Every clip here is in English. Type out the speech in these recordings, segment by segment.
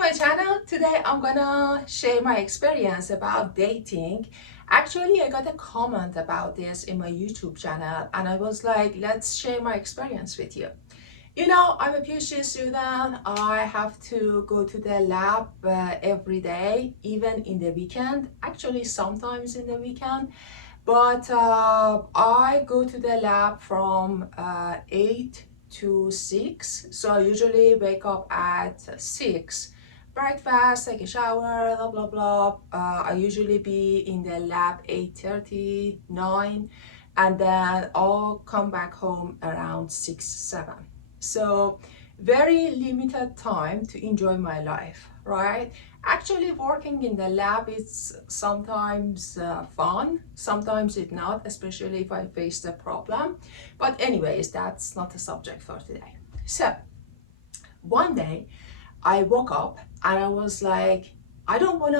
my channel. Today I'm gonna share my experience about dating. Actually, I got a comment about this in my YouTube channel and I was like, let's share my experience with you. I'm a PhD student. I have to go to the lab every day, even in the weekend, actually sometimes in the weekend. But I go to the lab from 8 to 6. So I usually wake up at 6, breakfast, take a shower, blah, blah, blah. I usually be in the lab 8:30, 9, and then I'll come back home around 6, 7. So very limited time to enjoy my life, right? Actually, working in the lab is sometimes fun, sometimes it's not, especially if I face the problem. But anyways, that's not the subject for today. So one day I woke up and I was like, I don't want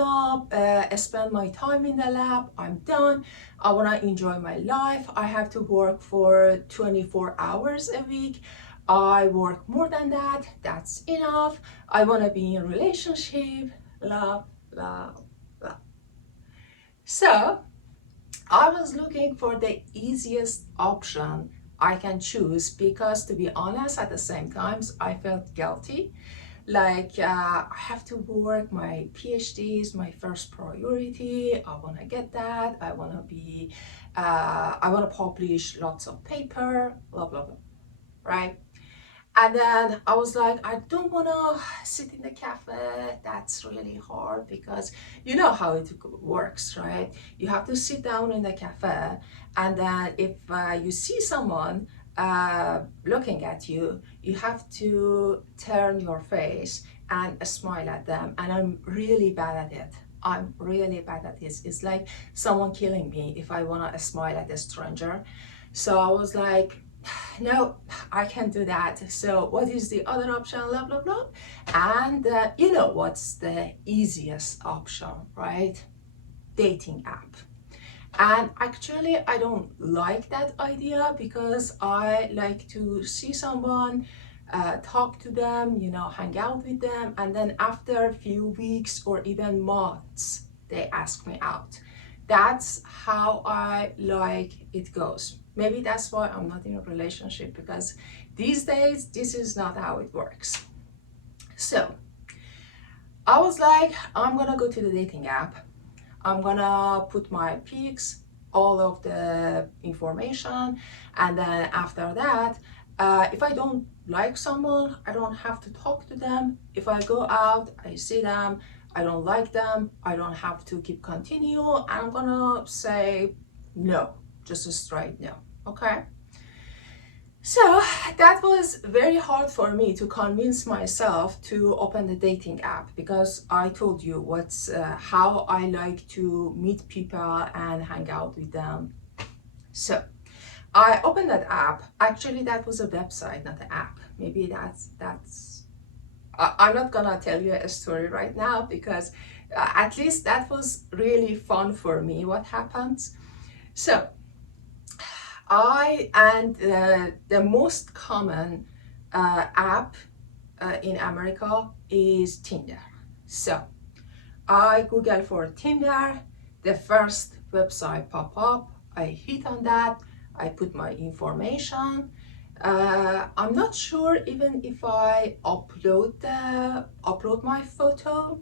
to spend my time in the lab. I'm done. I want to enjoy my life. I have to work for 24 hours a week. I work more than that. That's enough. I want to be in a relationship. Blah, blah, blah. So I was looking for the easiest option I can choose because, to be honest, at the same times, I felt guilty. Like, I have to work, my PhD is my first priority. I want to get that. I want to publish lots of paper, blah, blah, blah, right? And then I was like, I don't want to sit in the cafe. That's really hard because you know how it works, right? You have to sit down in the cafe, and then if you see someone looking at you, you have to turn your face and smile at them. And I'm really bad at it. I'm really bad at this. It's like someone killing me if I want to smile at a stranger. So I was like, no, I can't do that. So what is the other option? Blah, blah, blah. And you know what's the easiest option, right? Dating app. And actually, I don't like that idea because I like to see someone, talk to them, hang out with them, and then after a few weeks or even months, they ask me out. That's how I like it goes. Maybe that's why I'm not in a relationship, because these days, this is not how it works. So I was like, I'm gonna go to the dating app. I'm gonna put my pics, all of the information, and then after that, if I don't like someone, I don't have to talk to them. If I go out, I see them, I don't like them, I don't have to keep continue. I'm gonna say no, just a straight no, okay? So that was very hard for me to convince myself to open the dating app, because I told you how I like to meet people and hang out with them. So I opened that app. Actually, that was a website, not an app. Maybe I'm not gonna tell you a story right now, because at least that was really fun for me, what happens. So the most common app in America is Tinder. So I Google for Tinder, the first website pop up, I hit on that, I put my information. I'm not sure even if I upload my photo.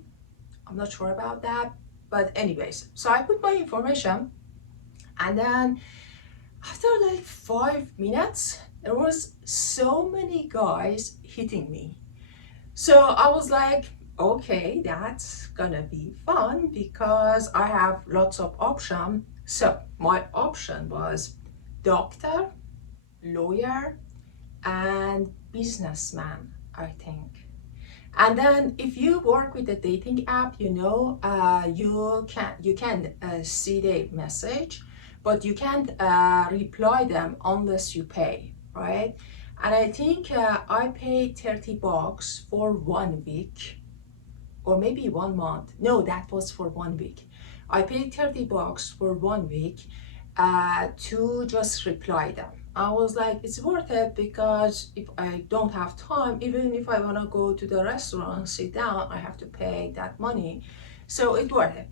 I'm not sure about that, but anyways, so I put my information, and then after like 5 minutes, there was so many guys hitting me. So I was like, okay, that's gonna be fun because I have lots of options. So my option was doctor, lawyer, and businessman, I think. And then if you work with the dating app, you can see the message, but you can't reply them unless you pay, right? And I think I paid $30 for 1 week, or maybe 1 month. No, that was for 1 week. I paid $30 for 1 week to just reply them. I was like, it's worth it because if I don't have time, even if I want to go to the restaurant and sit down, I have to pay that money. So it's worth it.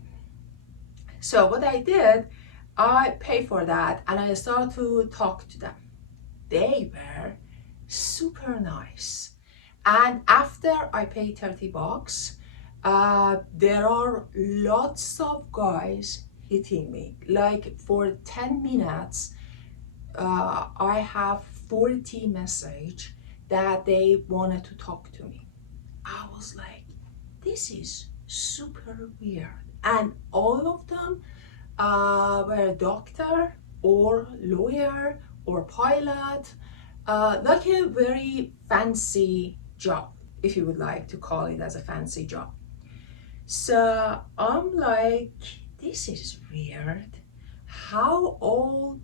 So what I did, I paid for that and I started to talk to them. They were super nice. And after I paid 30 bucks, there are lots of guys hitting me. Like for 10 minutes, I have 40 message that they wanted to talk to me. I was like, this is super weird. And all of them were a doctor or lawyer or pilot, like a very fancy job, if you would like to call it as a fancy job. So I'm like, this is weird. How all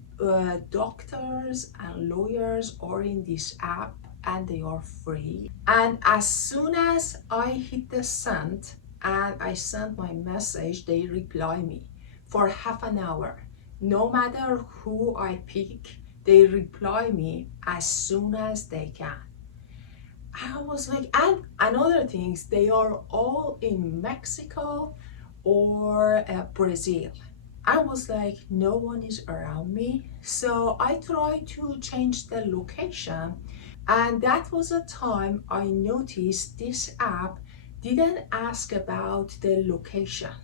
doctors and lawyers are in this app and they are free. And as soon as I hit the send and I send my message, they reply me for half an hour. No matter who I pick, they reply me as soon as they can. I was like, and another things, they are all in Mexico or Brazil. I was like, no one is around me. So I tried to change the location. And that was a time I noticed this app didn't ask about the location.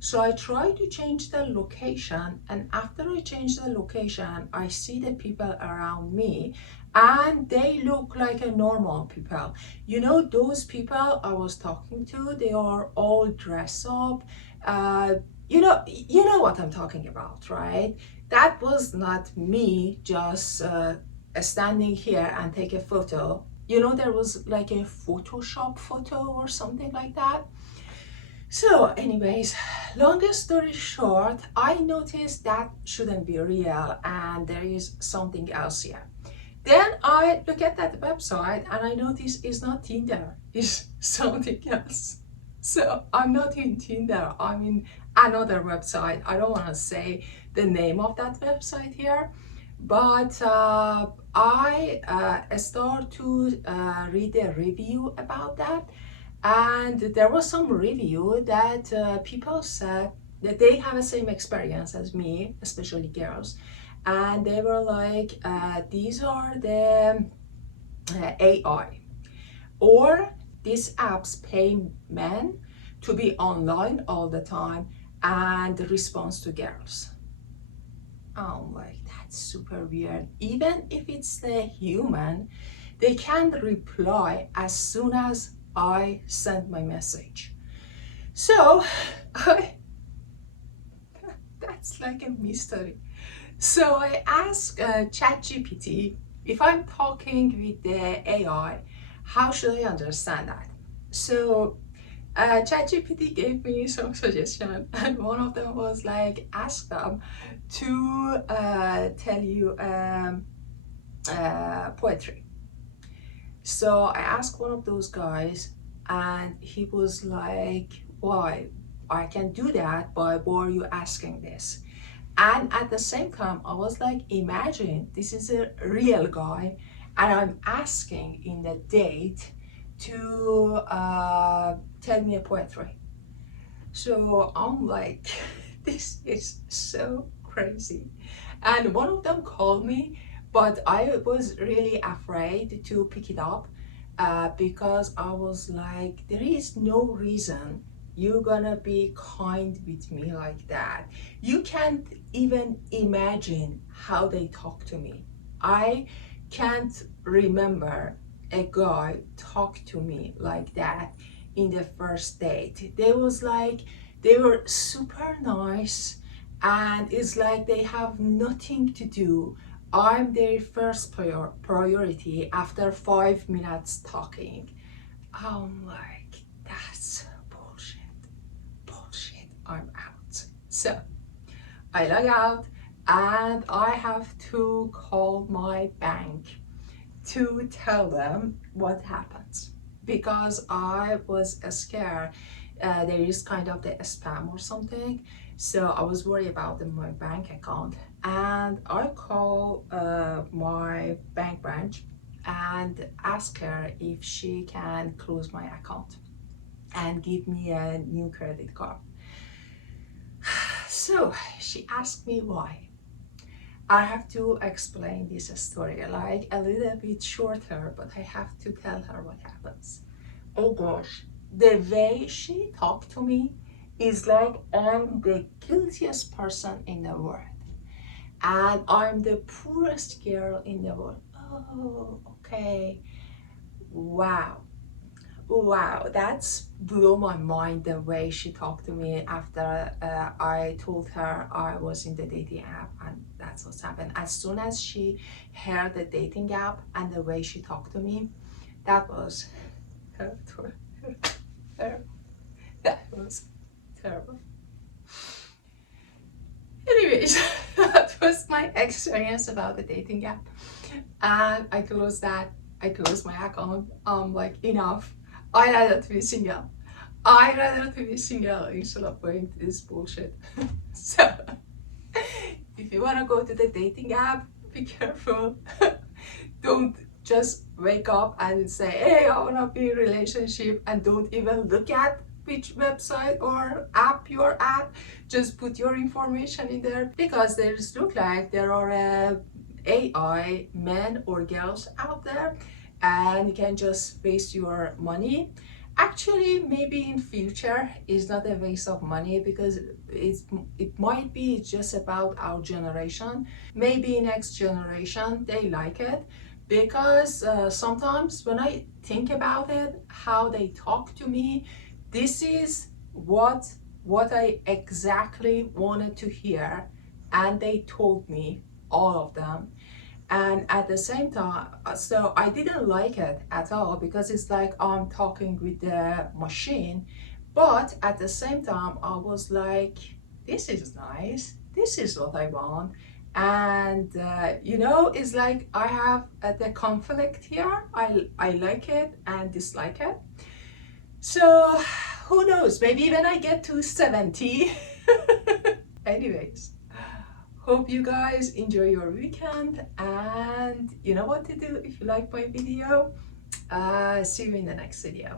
So I try to change the location, and after I change the location, I see the people around me and they look like a normal people. You know, those people I was talking to, they are all dressed up. You know what I'm talking about, right? That was not me just standing here and take a photo. You know, there was like a Photoshop photo or something like that. So anyways, longest story short, I noticed that shouldn't be real and there is something else here. Then I look at that website and I notice it's not Tinder, it's something else. So I'm not in Tinder, I'm in another website. I don't want to say the name of that website here, but I start to read a review about that, and there was some review that people said that they have the same experience as me, especially girls, and they were like, these are the AI, or these apps pay men to be online all the time and response to girls. I'm like, that's super weird. Even if it's the human, they can reply as soon as I send my message. So that's like a mystery. So I asked Chat GPT, if I'm talking with the AI, how should I understand that? So ChatGPT gave me some suggestions, and one of them was like, ask them to tell you poetry. So I asked one of those guys, and he was like, why? I can do that, but why are you asking this? And at the same time, I was like, imagine this is a real guy, and I'm asking in the date to tell me a poetry. So I'm like, this is so crazy. And one of them called me, but I was really afraid to pick it up because I was like, there is no reason you're gonna be kind with me like that. You can't even imagine how they talk to me. I can't remember a guy talk to me like that in the first date. They was like, they were super nice, and it's like they have nothing to do. I'm their first priority after 5 minutes talking. I'm like, that's bullshit, I'm out. So I log out and I have to call my bank to tell them what happens, because I was scared there is kind of the spam or something. So I was worried about my bank account. And I call my bank branch and ask her if she can close my account and give me a new credit card. So she asked me why. I have to explain this story like a little bit shorter, but I have to tell her what happens. Oh gosh, the way she talked to me is like I'm the guiltiest person in the world and I'm the poorest girl in the world. Oh, okay. Wow. Wow, that's blew my mind the way she talked to me after I told her I was in the dating app, and that's what's happened. As soon as she heard the dating app and the way she talked to me, that was terrible. That was terrible. Anyways, that was my experience about the dating app. And I closed that. I closed my account. Like, enough. I rather to be single. I rather to be single instead of going to this bullshit. So, if you want to go to the dating app, be careful. Don't just wake up and say, hey, I want to be in a relationship, and don't even look at which website or app you're at. Just put your information in there, because there's look like there are AI men or girls out there, and you can just waste your money. Actually, maybe in future is not a waste of money, because it might be just about our generation. Maybe next generation they like it, because sometimes when I think about it, how they talk to me, this is what I exactly wanted to hear, and they told me all of them. And at the same time, so I didn't like it at all, because it's like I'm talking with the machine. But at the same time, I was like, this is nice, this is what I want. And it's like I have the conflict here. I like it and dislike it. So who knows, maybe when I get to 70. Anyways, hope you guys enjoy your weekend, and you know what to do if you like my video. See you in the next video.